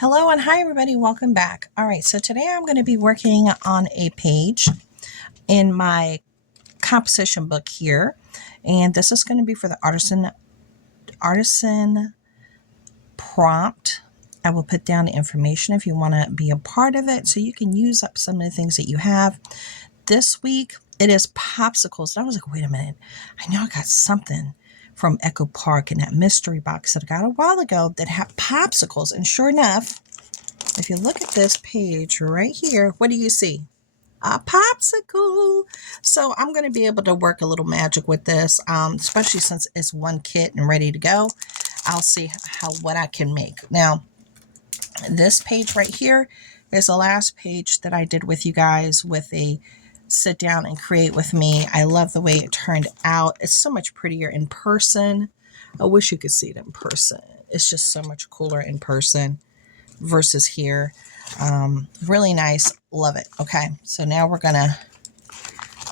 Hello and hi everybody, welcome back. All right, so today I'm going to be working on a page in my composition book here, and this is going to be for the artisan prompt. I will put down the information if you want to be a part of it so you can use up some of the things that you have. This week it is popsicles. And I was like, wait a minute, I know I got something from Echo Park in that mystery box that I got a while ago that had popsicles, and sure enough, if you look at this page right here, what do you see? A popsicle. So I'm going to be able to work a little magic with this, especially since it's one kit and ready to go. I'll see what I can make. Now, this page right here is the last page that I did with you guys with a sit down and create with me. I love the way it turned out. It's so much prettier in person. I wish you could see it in person. It's just so much cooler in person versus here. Really nice. Love it. Okay, so now we're gonna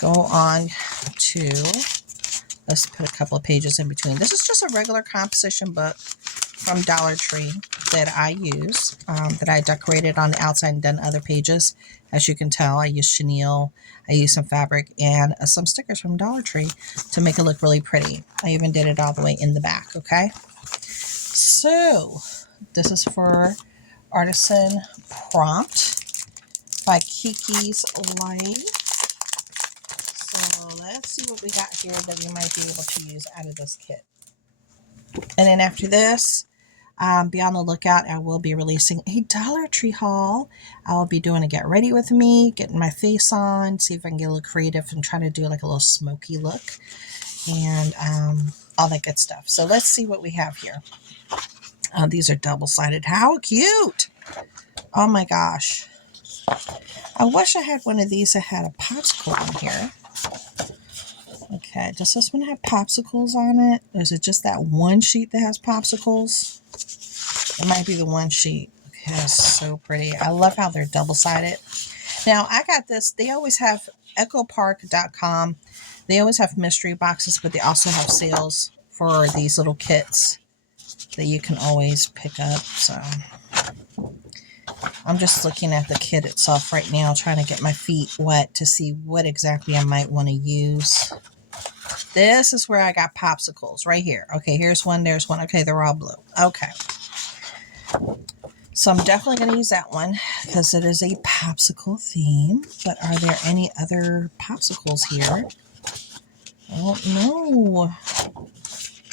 go on to, let's put a couple of pages in between. This is just a regular composition book from Dollar Tree that I use, that I decorated on the outside and done other pages. As you can tell, I use chenille, I use some fabric, and some stickers from Dollar Tree to make it look really pretty. I even did it all the way in the back. Okay, so this is for Artisan Prompt by Kiki's Life. So let's see what we got here that we might be able to use out of this kit. And then after this, be on the lookout. I will be releasing a Dollar Tree haul. I will be doing a get ready with me, getting my face on, see if I can get a little creative and try to do like a little smoky look and all that good stuff. So let's see what we have here. These are double-sided. How cute! Oh my gosh. I wish I had one of these that had a popsicle on here. Okay, does this one have popsicles on it? Or is it just that one sheet that has popsicles? It might be the one sheet. Okay, that's so pretty. I love how they're double-sided. Now, I got this. They always have echopark.com. They always have mystery boxes, but they also have sales for these little kits that you can always pick up. So I'm just looking at the kit itself right now, trying to get my feet wet to see what exactly I might want to use. This is where I got popsicles right here. Okay, here's one, there's one. Okay, they're all blue. Okay. So I'm definitely going to use that one because it is a popsicle theme. But are there any other popsicles here? I don't know.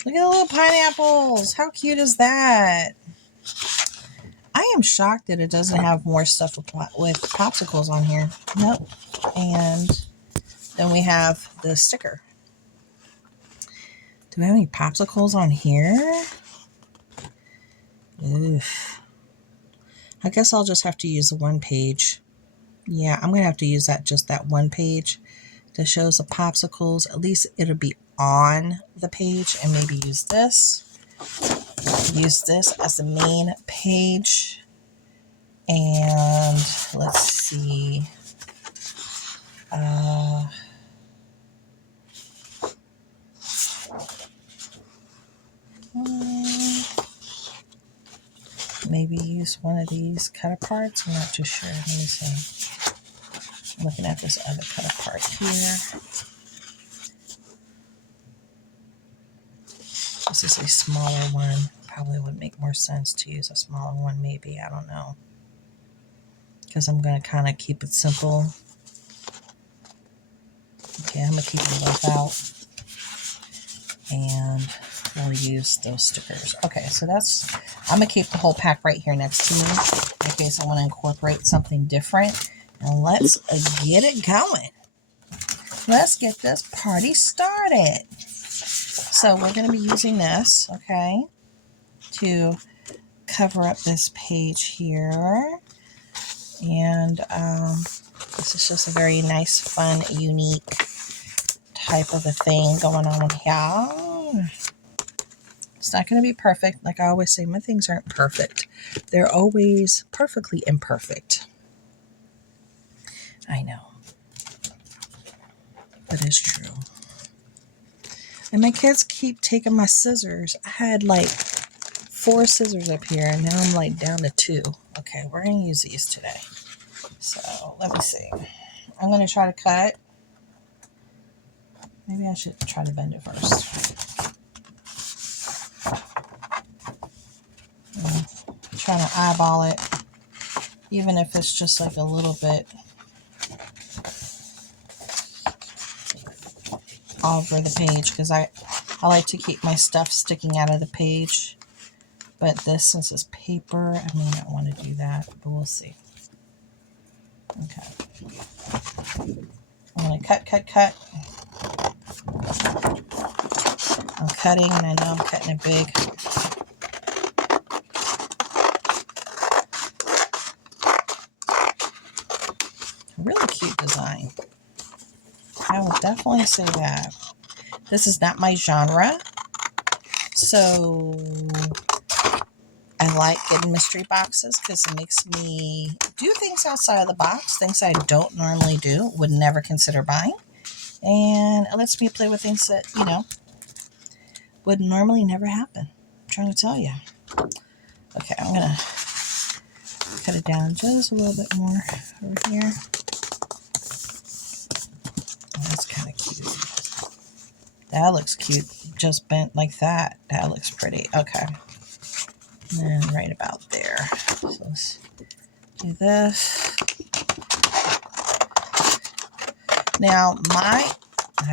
Look at the little pineapples. How cute is that? I am shocked that it doesn't have more stuff with popsicles on here. Nope. And then we have the sticker. Do we have any popsicles on here? Oof. I guess I'll just have to use the one page. Yeah, I'm going to have to use just that one page that shows the popsicles. At least it'll be on the page, and maybe use this. Use this as the main page. And let's see. Maybe use one of these cut aparts. I'm not too sure. Let me see. I'm looking at this other cut apart here. This is a smaller one. Probably would make more sense to use a smaller one, maybe. I don't know. Because I'm going to kind of keep it simple. Okay, I'm going to keep them both out. And we'll use those stickers. Okay, so I'm going to keep the whole pack right here next to me in case I want to incorporate something different. And let's get it going. Let's get this party started. So we're going to be using this, okay, to cover up this page here. And this is just a very nice, fun, unique type of a thing going on here. It's not going to be perfect. Like I always say, my things aren't perfect. They're always perfectly imperfect. I know. But it's true. And my kids keep taking my scissors. I had like 4 scissors up here, and now I'm like down to 2. Okay, we're going to use these today. So let me see. I'm going to try to cut. Maybe I should try to bend it first. I'm trying to eyeball it, even if it's just like a little bit over the page, because I like to keep my stuff sticking out of the page. But this, since it's paper, I may not want to do that, but we'll see. Okay. I'm going to cut. I'm cutting, and I know I'm cutting it big. Really cute design. I will definitely say that. This is not my genre, so I like getting mystery boxes because it makes me do things outside of the box, things I don't normally do, would never consider buying. And it lets me play with things that, you know, would normally never happen. I'm trying to tell you. Okay, I'm going to cut it down just a little bit more over here. Oh, that's kind of cute. That looks cute. Just bent like that. That looks pretty. Okay. And then right about there. So let's do this. Now, I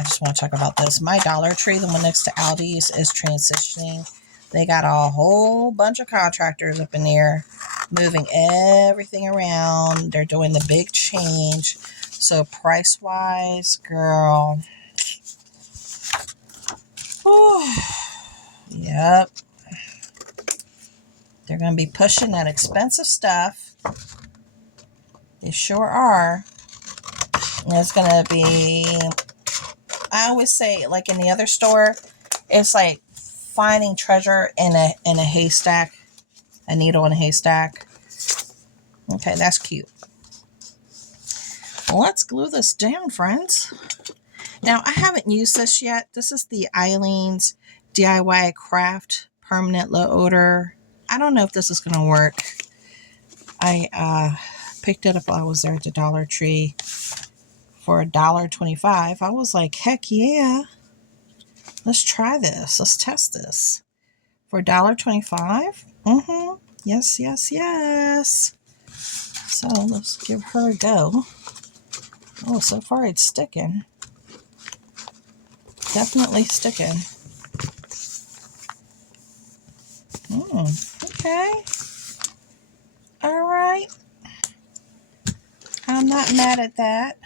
just want to talk about this. My Dollar Tree, the one next to Aldi's, is transitioning. They got a whole bunch of contractors up in there moving everything around. They're doing the big change. So price-wise, girl. Whew, yep. They're going to be pushing that expensive stuff. They sure are. And it's going to be, I always say, like in the other store, it's like finding treasure in a haystack, a needle in a haystack. Okay, that's cute. Well, let's glue this down, friends. Now, I haven't used this yet. This is the Eileen's DIY Craft Permanent Low Odor. I don't know if this is going to work. I picked it up while I was there at the Dollar Tree for $1.25. I was like, heck yeah. Let's try this. Let's test this. For $1.25? Mm-hmm. Yes, yes, yes. So let's give her a go. Oh, so far it's sticking. Definitely sticking. Okay. All right. I'm not mad at that.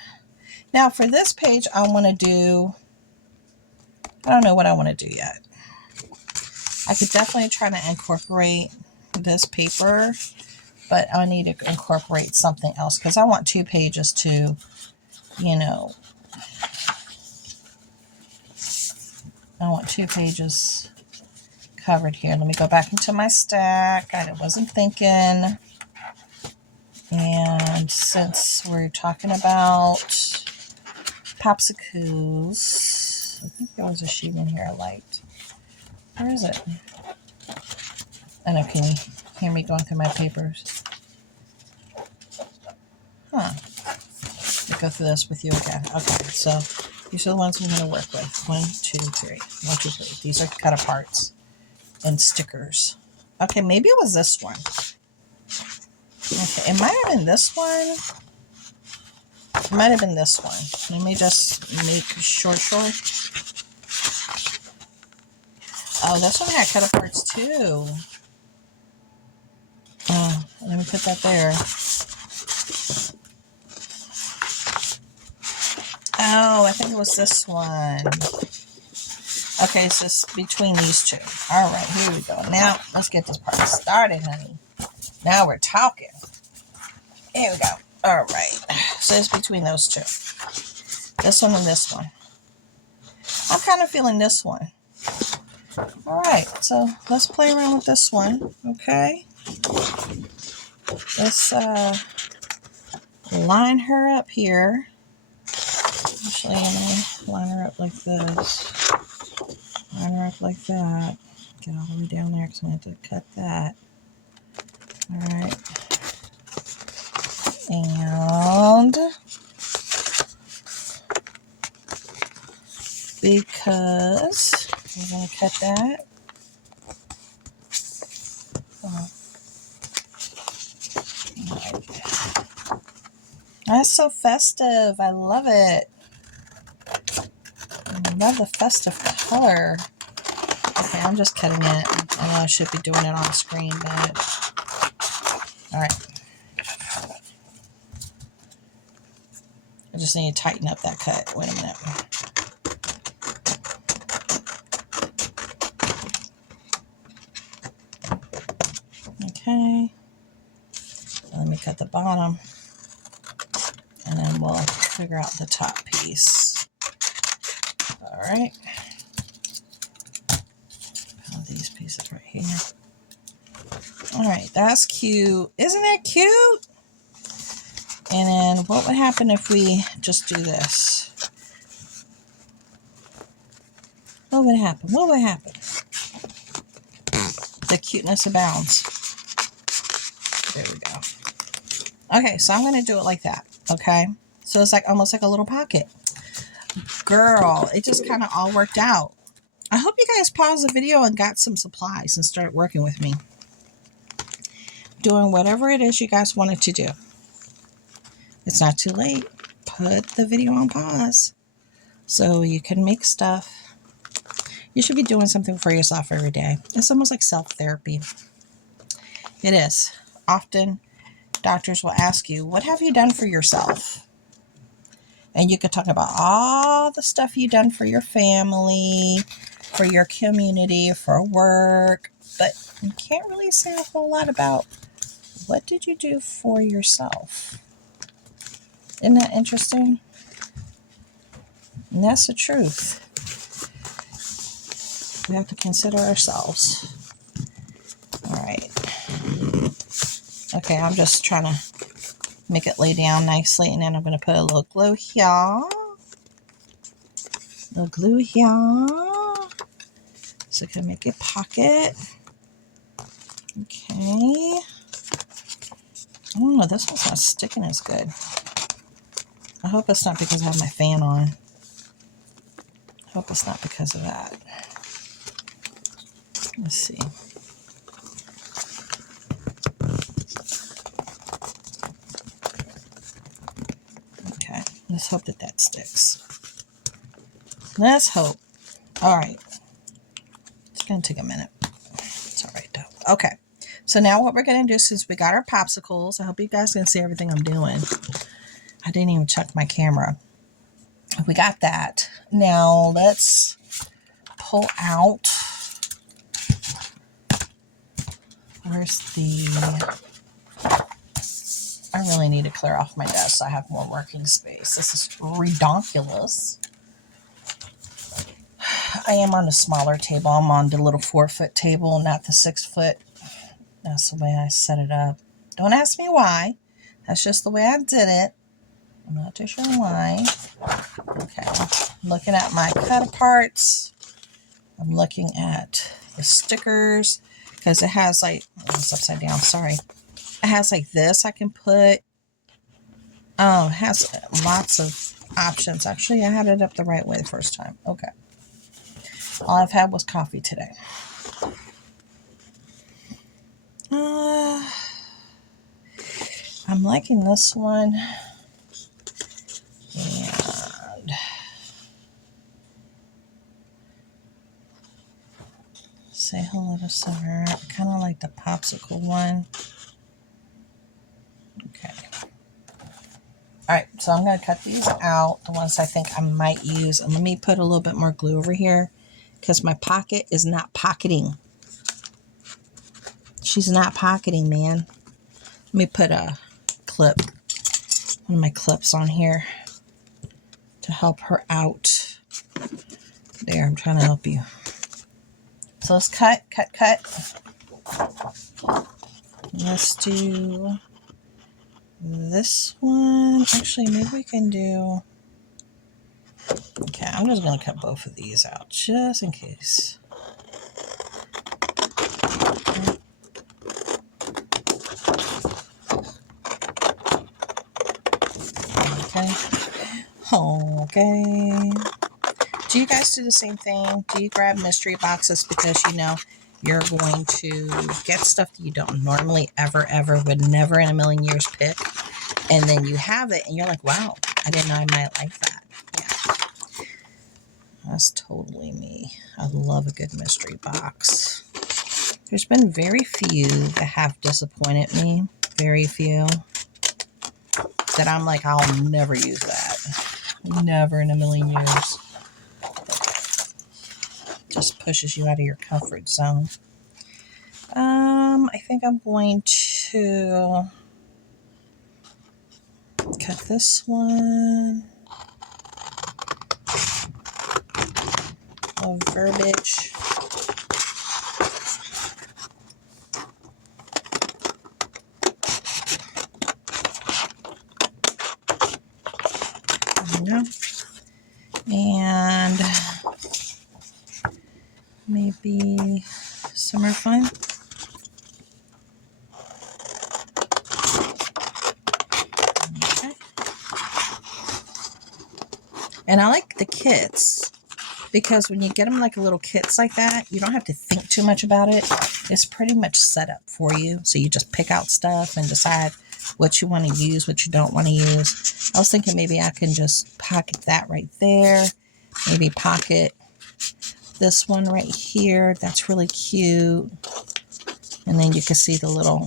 Now for this page, I want to do, I don't know what I want to do yet. I could definitely try to incorporate this paper, but I need to incorporate something else because I want 2 pages to, you know, I want 2 pages covered here. Let me go back into my stack. I wasn't thinking. And since we're talking about popsicles, I think there was a sheet in here I liked. Where is it? I know, can you hear me going through my papers? Huh. I'll go through this with you again. Okay, so these are the ones I'm going to work with. 1, 2, 3. 1, 2, 3. These are cut aparts and stickers. Okay, maybe it was this one. Okay, it might have been this one. It might have been this one. Let me just make sure. Oh, this one had cut aparts too. Oh, let me put that there. Oh, I think it was this one. Okay, so it's between these 2. All right, here we go. Now, let's get this part started, honey. Now we're talking. Here we go. All right. So it's between those 2. This one and this one. I'm kind of feeling this one. All right. So let's play around with this one. Okay. Let's line her up here. Actually, I'm going to line her up like this. Line her up like that. Get all the way down there because I'm going to have to cut that. All right. And because we're going to cut that. That's so festive. I love it. I love the festive color. Okay, I'm just cutting it. I know I should be doing it on screen, but all right. I just need to tighten up that cut. Wait a minute. Okay. Let me cut the bottom, and then we'll figure out the top piece. All right. Put these pieces right here. All right, that's cute. Isn't that cute? And then what would happen if we just do this? What would happen? What would happen? The cuteness abounds. There we go. Okay, so I'm going to do it like that. Okay, so it's like almost like a little pocket. Girl, it just kind of all worked out. I hope you guys paused the video and got some supplies and started working with me, doing whatever it is you guys wanted to do. It's not too late. Put the video on pause so you can make stuff. You should be doing something for yourself every day. It's almost like self-therapy. It is. Often doctors will ask you, what have you done for yourself? And you could talk about all the stuff you've done for your family, for your community, for work, but you can't really say a whole lot about what did you do for yourself. Isn't that interesting? And that's the truth. We have to consider ourselves. All right. Okay, I'm just trying to make it lay down nicely, and then I'm going to put a little glue here. A little glue here. So I can make a pocket. Okay. Oh, this one's not sticking as good. I hope it's not because I have my fan on. I hope it's not because of that. Let's see. Okay, let's hope that that sticks. Let's hope. All right. It's going to take a minute. It's all right, though. Okay. So now what we're going to do, since we got our popsicles, I hope you guys can see everything I'm doing. I didn't even check my camera. We got that. Now let's pull out. Where's the... I really need to clear off my desk so I have more working space. This is redonkulous. I am on a smaller table. I'm on the little 4-foot table, not the 6-foot. That's the way I set it up. Don't ask me why. That's just the way I did it. I'm not too sure why. Okay, I'm looking at my cut aparts. I'm looking at the stickers because it has like, oh, it's upside down, sorry. It has like this I can put. Oh, it has lots of options. Actually, I had it up the right way the first time. Okay. All I've had was coffee today. I'm liking this one. And say hello to summer. I kind of like the popsicle one. Okay. All right, so I'm going to cut these out, the ones I think I might use. And let me put a little bit more glue over here because my pocket is not pocketing. She's not pocketing, man. Let me put a clip, one of my clips on here to help her out. There, I'm trying to help you. So let's cut. Let's do this one. Actually, maybe we can do... Okay, I'm just going to cut both of these out just in case. Okay. Okay. Do you guys do the same thing? Do you grab mystery boxes because you know you're going to get stuff that you don't normally ever would never in a million years pick, and then you have it and you're like, wow, I didn't know I might like that. Yeah, that's totally me. I love a good mystery box. There's been very few that have disappointed me. Very few that I'm like, I'll never use that. Never in a million years. Just pushes you out of your comfort zone. I think I'm going to cut this one. Oh, verbiage. There we go. And maybe summer fun. Okay. And I like the kits because when you get them like little kits like that, you don't have to think too much about it. It's pretty much set up for you. So you just pick out stuff and decide what you want to use, what you don't want to use. I was thinking maybe I can just pocket that right there. Maybe pocket this one right here. That's really cute. And then you can see the little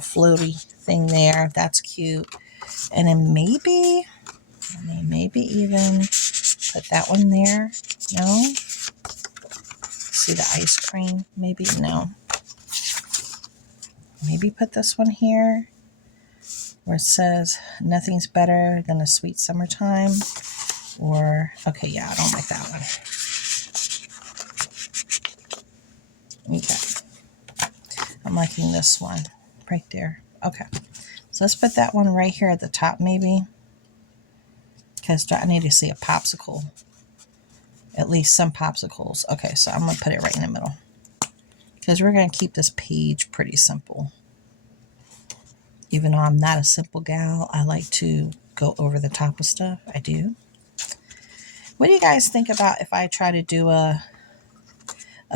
floaty thing there. That's cute. And then maybe even put that one there. No. See the ice cream? Maybe no. Maybe put this one here where it says nothing's better than a sweet summertime. Or, okay, yeah, I don't like that one. Okay. I'm liking this one right there. Okay. So let's put that one right here at the top maybe. Because I need to see a popsicle. At least some popsicles. Okay, so I'm going to put it right in the middle. Because we're going to keep this page pretty simple. Even though I'm not a simple gal, I like to go over the top of stuff. I do. What do you guys think about if I try to do a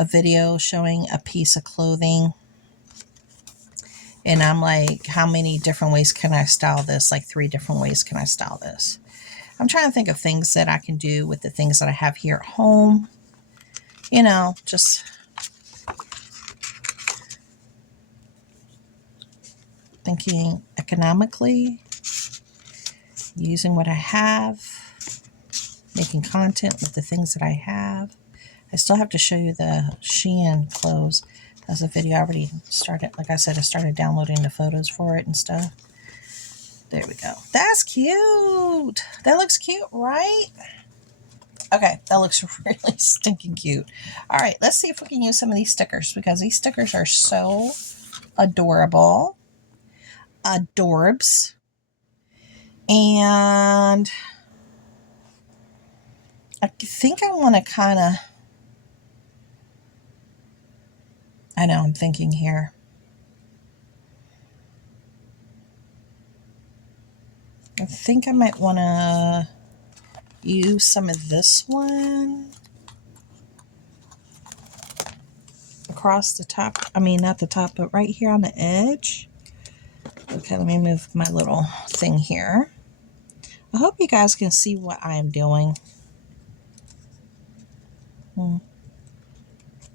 video showing a piece of clothing? And I'm like, how many different ways can I style this? Like 3 different ways can I style this? I'm trying to think of things that I can do with the things that I have here at home. You know, just thinking economically, using what I have, making content with the things that I have. I still have to show you the Shein clothes. That's a video I already started. Like I said, I started downloading the photos for it and stuff. There we go. That's cute. That looks cute, right? Okay, that looks really stinking cute. All right, let's see if we can use some of these stickers because these stickers are so adorable. Adorbs. And I think I want to kind of, I know I'm thinking here. I think I might want to use some of this one across the top. I mean, not the top, but right here on the edge. Okay, let me move my little thing here. I hope you guys can see what I am doing.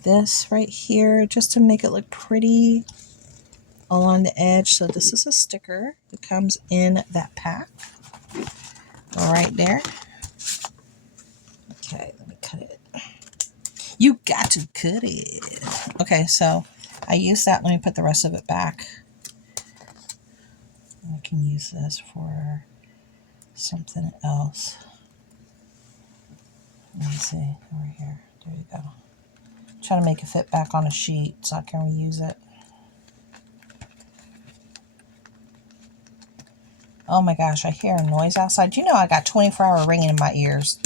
This right here, just to make it look pretty along the edge. So this is a sticker that comes in that pack. Right there. Okay, let me cut it. You got to cut it. Okay, so I use that. Let me put the rest of it back. I can use this for something else. Let me see over here. There you go. Try to make it fit back on a sheet so I can reuse it. Oh my gosh, I hear a noise outside. You know I got 24-hour ringing in my ears.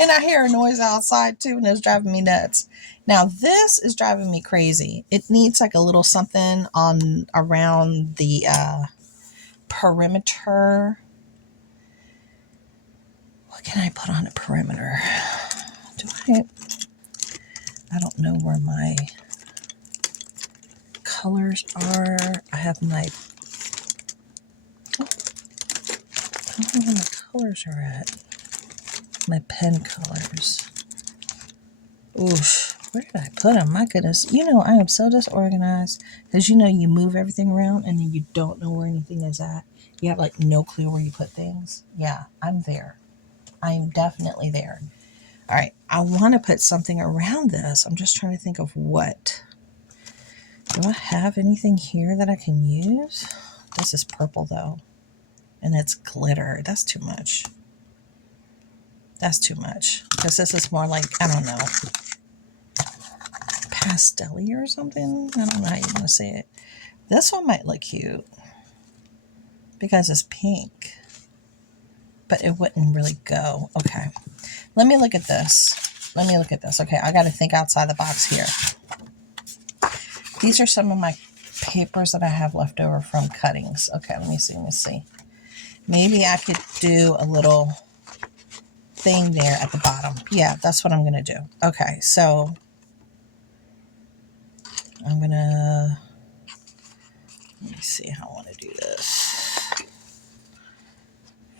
And I hear a noise outside too, and it's driving me nuts. Now this is driving me crazy. It needs like a little something on around the perimeter What can I put on a perimeter? I don't know where my colors are. I have my, I don't know where my colors are at. My pen colors. Oof, where did I put them? My goodness. You know, I am so disorganized. As you know, you move everything around and then you don't know where anything is at. You have like no clue where you put things. Yeah, I'm there. I am definitely there. All right, I want to put something around this. I'm just trying to think of what. Do I have anything here that I can use? This is purple though, and it's glitter. That's too much. That's too much. Because this is more like, I don't know, pastel-y or something. I don't know how you want to say it. This one might look cute because it's pink, but it wouldn't really go. Okay, let me look at this. Let me look at this. Okay, I got to think outside the box here. These are some of my papers that I have left over from cuttings. Okay, let me see. Let me see. Maybe I could do a little thing there at the bottom. Yeah, that's what I'm going to do. Okay, so I'm going to, let me see how I want to do this.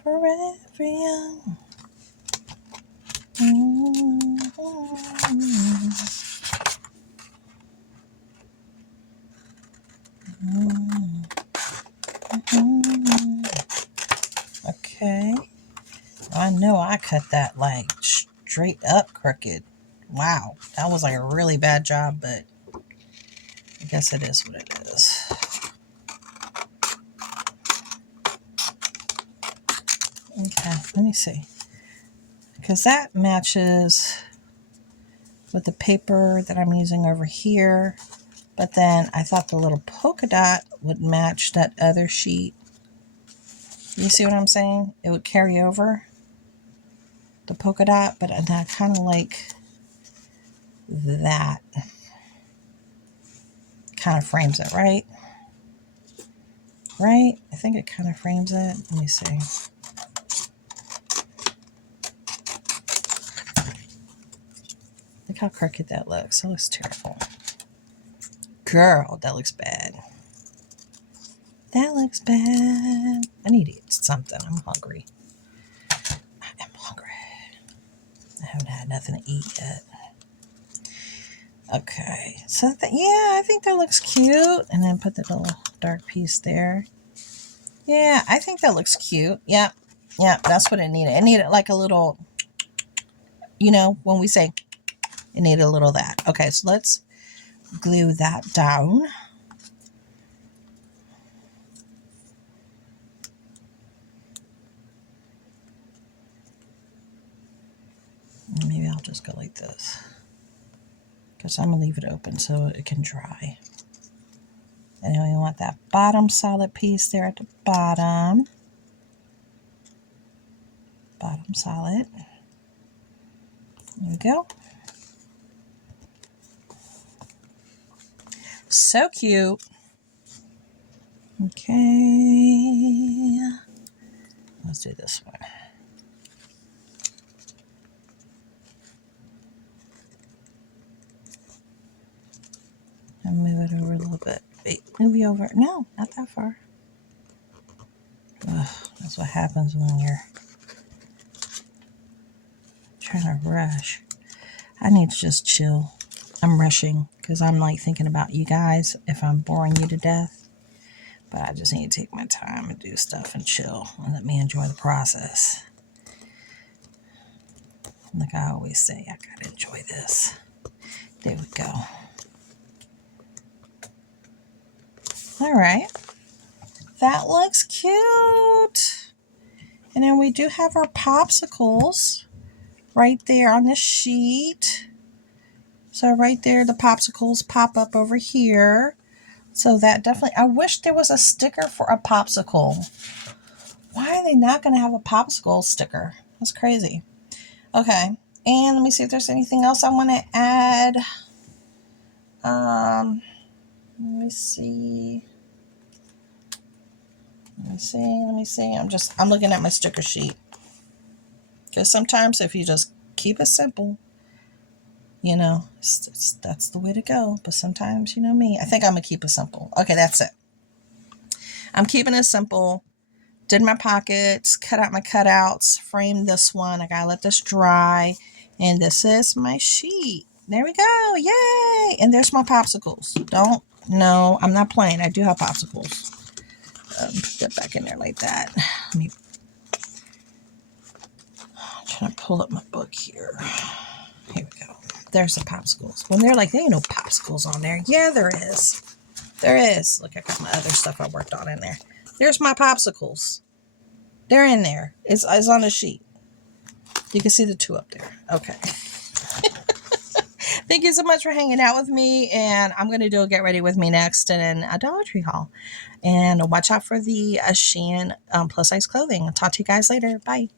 Forever young. Okay. I know I cut that like straight up crooked. Wow, that was like a really bad job, but I guess it is what it is. Okay, let me see. Because that matches with the paper that I'm using over here. But then I thought the little polka dot would match that other sheet. You see what I'm saying? It would carry over the polka dot, but I kind of like that. Kind of frames it, right? Right? I think it kind of frames it. Let me see. Look how crooked that looks. That looks terrible. Girl, that looks bad. That looks bad. I need to eat something. I'm hungry. I am hungry. I haven't had nothing to eat yet. Okay. So, yeah, I think that looks cute. And then put the little dark piece there. Yeah, I think that looks cute. Yeah. Yeah, that's what it needed. It needed like a little, you know, when we say it needed a little of that. Okay, so let's glue that down. Maybe I'll just go like this. Because I'm going to leave it open so it can dry. And then we want that bottom solid piece there at the bottom. Bottom solid. There we go. So cute. Okay. Let's do this one. And move it over a little bit. Wait, move you over. No, not that far. Ugh, that's what happens when you're trying to rush. I need to just chill. I'm rushing because I'm like thinking about you guys if I'm boring you to death. But I just need to take my time and do stuff and chill and let me enjoy the process. Like I always say, I gotta enjoy this. There we go. All right. That looks cute. And then we do have our popsicles right there on this sheet. So right there, the popsicles pop up over here. So that definitely, I wish there was a sticker for a popsicle. Why are they not going to have a popsicle sticker? That's crazy. Okay. And let me see if there's anything else I want to add. Let me see. Let me see. I'm looking at my sticker sheet. Because sometimes if you just keep it simple, you know, that's the way to go. But sometimes, you know me, I think I'm going to keep it simple. Okay, that's it. I'm keeping it simple. Did my pockets, cut out my cutouts, framed this one. I got to let this dry. And this is my sheet. There we go. Yay. And there's my popsicles. No, I'm not playing. I do have popsicles. Put that back in there like that. Let me try to pull up my book here. Here we go. There's the popsicles. When they're like, there ain't no popsicles on there. Yeah, there is. There is. Look, I got my other stuff I worked on in there. There's my popsicles. They're in there. It's on the sheet. You can see the 2 up there. Okay. Thank you so much for hanging out with me. And I'm going to do a Get Ready With Me next in a Dollar Tree haul. And watch out for the Shein plus size clothing. I'll talk to you guys later. Bye.